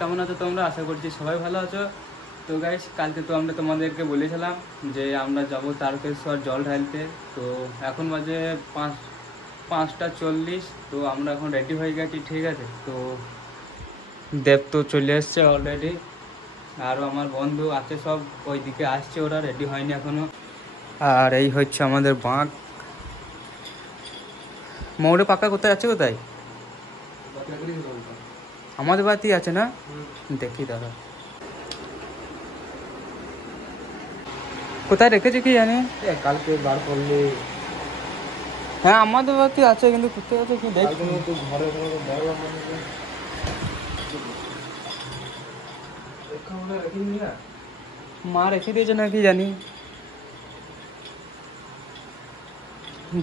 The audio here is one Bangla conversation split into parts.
কেমন আছো তোমরা? আশা করছি সবাই ভালো আছো। তো গাইস, কালকে তো আমরা তোমাদেরকে বলেছিলাম যে আমরা যাব তারকেশ্বর জল ঢালতে। তো এখন বাজে 5:40। তো আমরা এখন রেডি হয়ে গেছি, ঠিক আছে। তো দেব তো চলে এসছে অলরেডি, আরও আমার বন্ধু আছে সব ওইদিকে আসছে, ওরা রেডি হয়নি এখনও। আর এই হচ্ছে আমাদের বাঁক। মৌরে পাকা কোথায় আছে? কোথায়? আমাদের বাড়িতেই আছে না? দেখি দাদা কোথায় রেখেছে কি জানি। কালকে বার করলে হ্যাঁ আমাদের বাড়িতে আছে, কিন্তু কোথায় আছে কি দেখি। ঘরে মা রেখে দিয়েছে না কি জানি,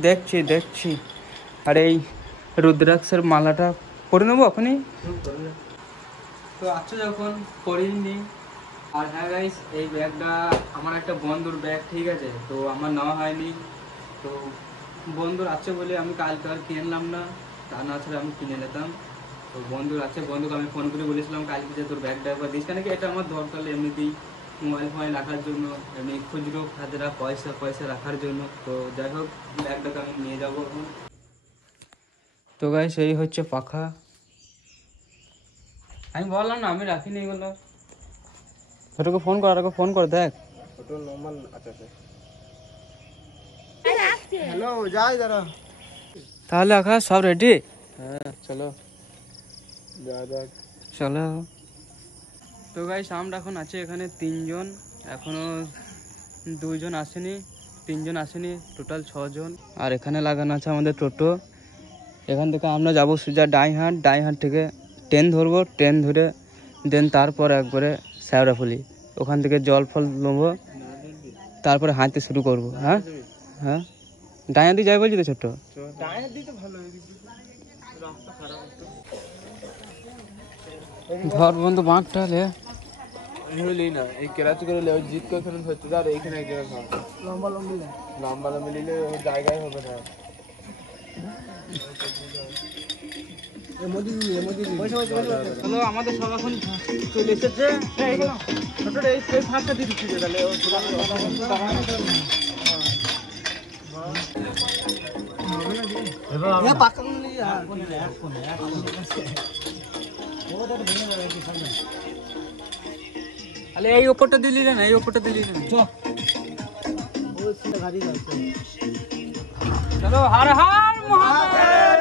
দেখছি। আর এই রুদ্রাক্ষের মালাটা পরে নেবো এখনই। তো আচ্ছা যখন পরিনি। আর হ্যাঁ গাইস, এই ব্যাগটা আমার একটা বন্ধুর ব্যাগ, ঠিক আছে। তো আমার নেওয়া হয়নি, তো বন্ধুর আছে বলে আমি কালকে আর কিনলাম না, তা না ছাড়া আমি কিনে নিতাম। তো বন্ধুর আছে, বন্ধুকে আমি ফোন করে বলেছিলাম কালকে যে তোর ব্যাগটা একবার দিস, কেন কি এটা আমার দরকার এমনিতেই মোবাইল ফোবাইল রাখার জন্য, এমনি খুচরো খাজরা পয়সা রাখার জন্য। তো যাই হোক, ব্যাগটাকে আমি নিয়ে যাবো এখন। তো গাইস, এই হচ্ছে পাখা। আমি বললাম না আমি রাখিনি এগুলো। ওটাকে ফোন কর দেখ। হ্যালো, যাই দাঁড়া। তাহলে আকাশ সব রেডি? হ্যাঁ চলো চলো। তো গাইস, আমরা এখন আছি এখানে 3 জন, এখনো 2 জন আসেনি, 3 জন আসেনি, টোটাল 6 জন। আর এখানে লাগানো আছে আমাদের টোটো। এখান থেকে আমরা যাবো সোজা ডাইহাট থেকে ট্রেন ধরবো, ট্রেন ধরে দেন তারপর একবারে শেওড়াফুলি, ওখান থেকে জল ফল নেবো, তারপরে হাঁটতে শুরু করবো। হ্যাঁ ডাইহাট দিয়ে যাই বলছি তো ছোট্ট। ধর বন্ধু বাঁকটা লে। না এই কেরাচি করে ওই জিত করে ধরতে যা, এইখানে এক জায়গায় লম্বা লম্বি নিলে ওই জায়গায় হবে না। হ্যালো, আমাদের সব এখন চলে এসেছে। ছোটটা এই ফাঁকটা দিয়ে দিচ্ছি তাহলে তাহলে এই ওপরটা দিলি না, এই ওপরটা দিলি না। চলো, হর হর মহাদেব।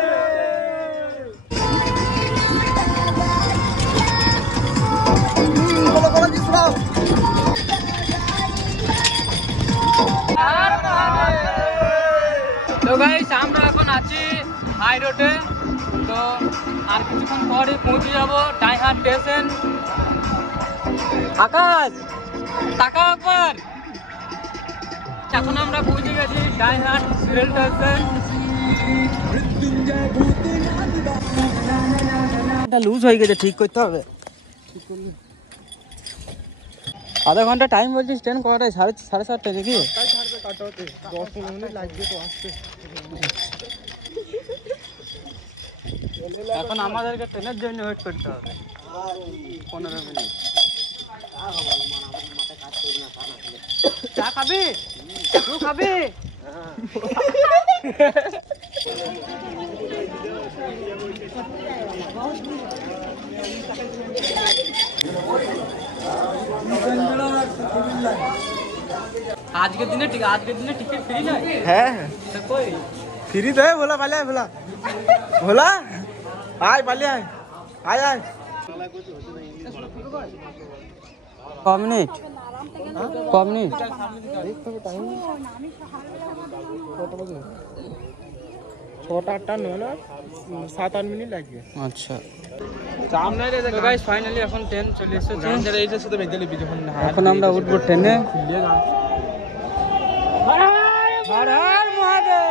তো গাইস, আমরা এখন আছি হাই রোডে। তো আর কিছুক্ষণ পরে পৌঁছে যাবো ডাইহাট স্টেশন। আকাশ টাকা একবার। এখন আমরা পৌঁছে গেছি ডাইহাট রেল স্টেশন। এটা লুজ হয়ে গেছে, ঠিক করতে হবে। আধা ঘন্টা টাইম বলছিস, ট্রেন কটায়? 7:30 নাকি? এখন আমাদেরকে ট্রেনের জন্য ওয়েট করতে হবে 15 মিনিট। চা খাবি? তুই খাবি? আজকের দিনে টিকিট ফ্রি নয়? হ্যাঁ কই ফ্রি তো ভোলা পালে ভোলা ভোলা আয় পালে আয় আয়। ক মিনিট? 6টা 8টা নয় না, 7-8 মিনিট লাগবে। আচ্ছা, ফাইনালি এখন ট্রেন চলে এসেছে। এখন আমরা উঠবো ট্রেনে। হর হর মহাদেব।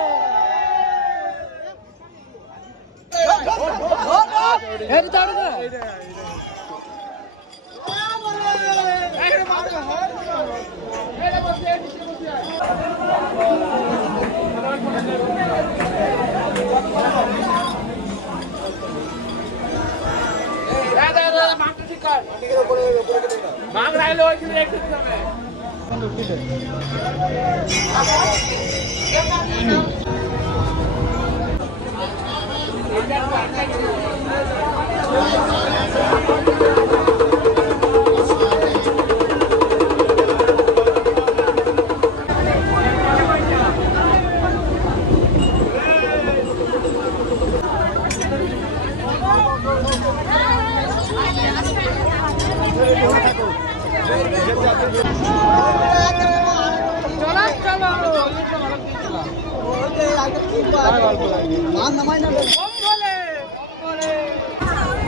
এলো ওইখানে রেখে দিতে হবে।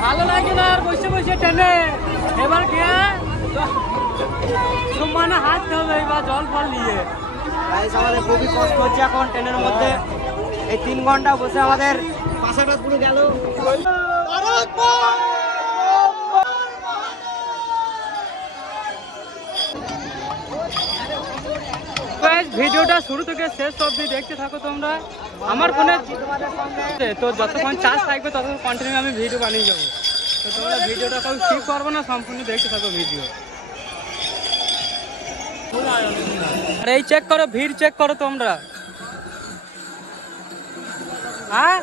ভালো লাগে না আর বসে বসে ট্রেনে, এবার গিয়ে মানে হাঁটতে হবে এবার জল ফল নিয়ে। আমাদের খুবই কষ্ট হচ্ছে এখন ট্রেনের মধ্যে, এই 3 ঘন্টা বসে আমাদের পাশাটা পুরো গেল। ভিডিওটা শুরু থেকে শেষ অবধি দেখতে থাকো তোমরা। আমার ফোনে তো যতক্ষণ চার্জ থাকবে ততক্ষণ কন্টিনিউ আমি ভিডিও বানিয়ে যাবো। তো তোমরা ভিডিওটা কেউ স্কিপ করবো না, সম্পূর্ণ দেখতে থাকো ভিডিও। আর এই চেক করো, ভিড় চেক করো তোমরা। হ্যাঁ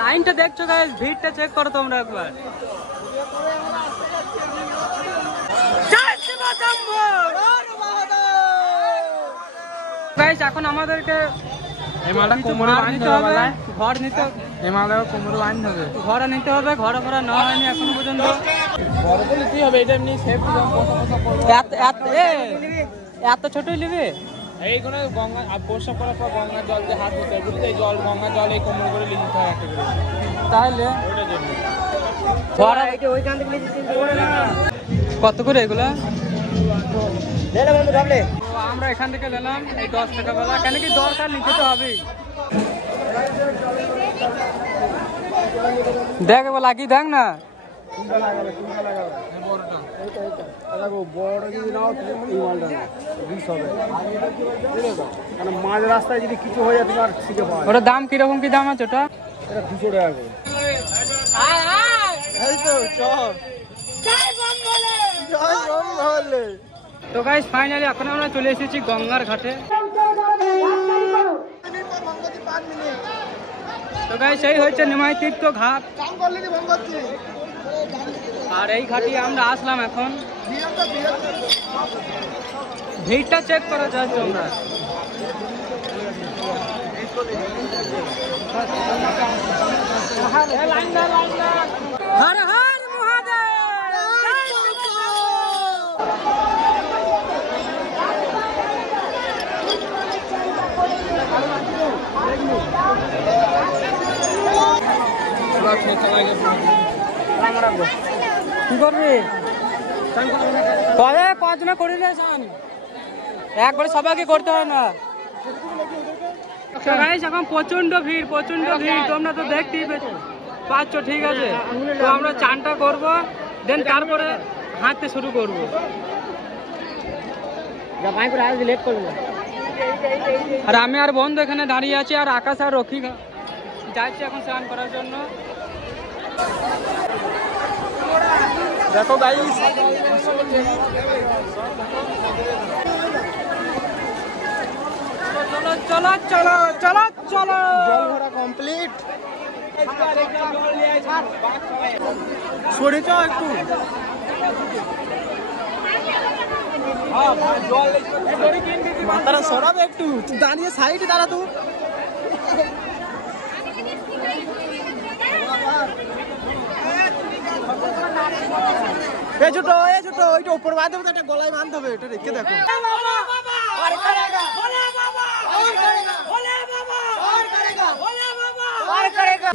লাইনটা দেখছো গাইস, ভিড়টা চেক করো তোমরা একবার। গাইস এখন আমাদেরকে ঘর নিতে হবে, ঘর নিতে হবে। ঘর ভরা না হয়নি এখনো পর্যন্ত। ঘর তো নিতেই হবে, এটা এমনি সেফটি এত ছোটই নিবি? এইগুলো গঙ্গা প্রস্রাব করার পর গঙ্গার জল দিয়ে হাত ধুতে হয়, বুঝলি? এই জল গঙ্গার জল এই কোমর করে নিয়ে যেতে হয় একটা করে, তাহলে ওটার জন্য। কত করে এগুলা? বন্ধু ভাবলে আমরা এখান থেকে নিলাম এই 10 টাকা বেলা, কেন কি দরকার নিতে তো হবেই। দেখ এবার লাগিয়ে দেখ না। মাঝ রাস্তায় যদি কিছু হয়ে যায় তোমার শিখে পাওয়া ওটার দাম কিরকম কি দাম আছে ওটা? এটা 200 টাকা করে। তো গাইস ফাইনালি এখন আমরা চলে এসেছি গঙ্গার ঘাটে। তো গাইস এই হচ্ছে নিমাই তীর্থ ঘাট, আর এই ঘাটে আমরা আসলাম এখন। ভিড়টা চেক করা যায় তোমরা। হর হর মহাদেব। কি করবি? কবে পাঁচজনে করিলে একবারে সবাইকে করতে হয় না। এখন প্রচন্ড ভিড়, প্রচন্ড ভিড়, তোমরা তো দেখতেই পাচ্ছ। ঠিক আছে, তো আমরা চানটা করবো, দেন তারপরে হাঁটতে শুরু করবো। আর আমি আর বন্ধু এখানে দাঁড়িয়ে আছি, আর আকাশ আর রকি যাচ্ছে এখন স্নান করার জন্য। দেখো গাইস, চলো চলো চলো চলো চলো, জল ভরা কমপ্লিট। সরে যাও একটু। মাথাটা সরাবে একটু, দাঁড়িয়ে সাইডে দাঁড়া তো। এ ছোট ওইটা উপর বাঁধতে হবে, এটা গলায় বাঁধতে হবে, এটা রেখে দেখো।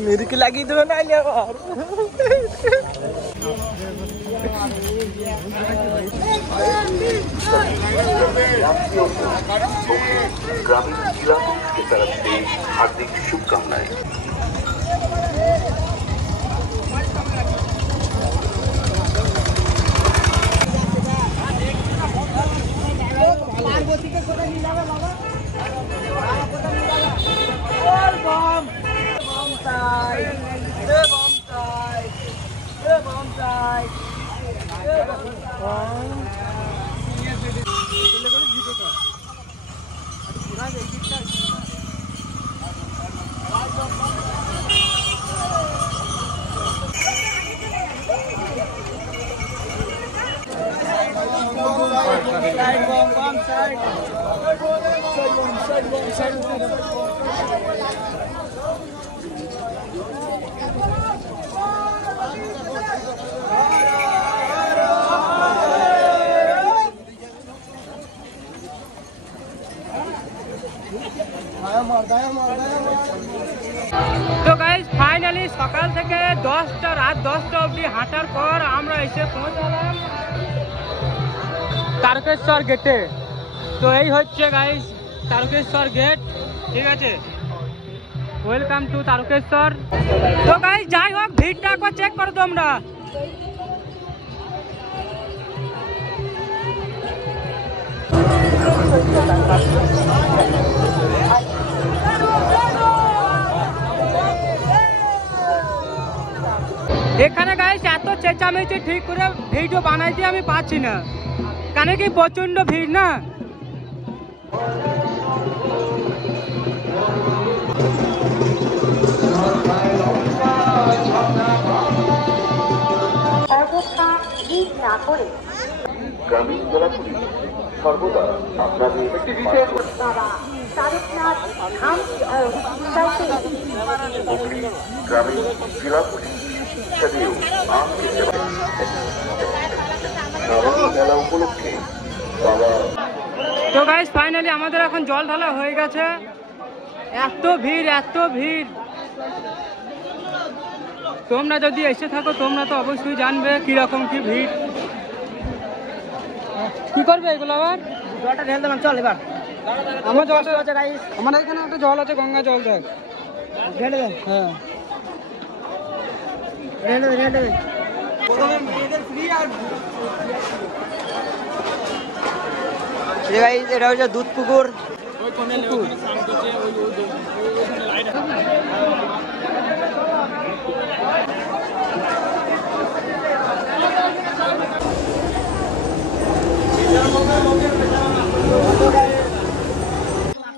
মিরকি লাগিয়ে দেবে না আবার ग्रामीण जिला पुलिस की तरफ से हार्दिक शुभकामनाएं। তো গাইস ফাইনালি সকাল থেকে 10টা রাত 10টা অবধি হাঁটার পর আমরা এসে পৌঁছালাম তারকেশ্বর গেটে। তো এই হচ্ছে গাইস তারকেশ্বর গেট, ঠিক আছে। Welcome to Tarakeswar. তো গাইস যাই হোক ভিড়টা একবার চেক করো তোমরা। এখানে গাইস এত চেঁচামেচি ঠিক করে ভিডিও বানাইতে আমি পাচ্ছি না, কারণ কি প্রচন্ড ভিড় না। গ্রামীণ জেলা পুলিশ সর্বদা আপনাদের গ্রামীণ জেলা পুলিশ সदैव आपके सेवाয়। মেলা উপলক্ষে বাবা। তো গাইস ফাইনালি আমাদের এখন জল ঢালা হয়ে গেছে। এত ভিড় এত ভিড়, তোমরা যদি এসে থাকো তোমরা তো অবশ্যই জানবে কিরকম কি ভিড়। কি করবে এগুলো আবার? জলটা ঢেলে দেবেন, চল এবার। আমার জলটা আছে গাইস, আমাদের এখানে একটা জল আছে, গঙ্গা জল দেখ। ঢেলে দেন। হ্যাঁ ঢেলে দেন, ঢেলে দেন। এটা হচ্ছে দুধ পুকুর।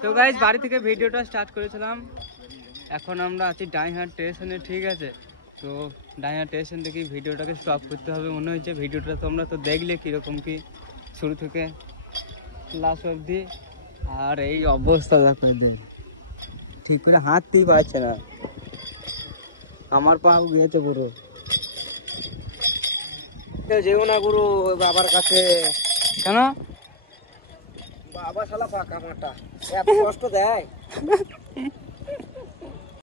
তো গাইস বাড়ি থেকে ভিডিওটা স্টার্ট করেছিলাম, এখন আমরা আছি ডাইহাট স্টেশনে, ঠিক আছে। তো ডাইহাট স্টেশন থেকে ভিডিওটাকে স্টপ করতে হবে মনে হচ্ছে। ভিডিওটা তোমরা তো দেখলে কীরকম কি শুরু থেকে লাস্ট অবধি। আর এই অবস্থা দেখো, এদের ঠিক করে হাঁটতেই পারছে না, আমার পা গিয়েছে পুরো। যেও না গুরু বাবার কাছে। কেন? বাবা শালা পাকা মাটা এত কষ্ট দেয়।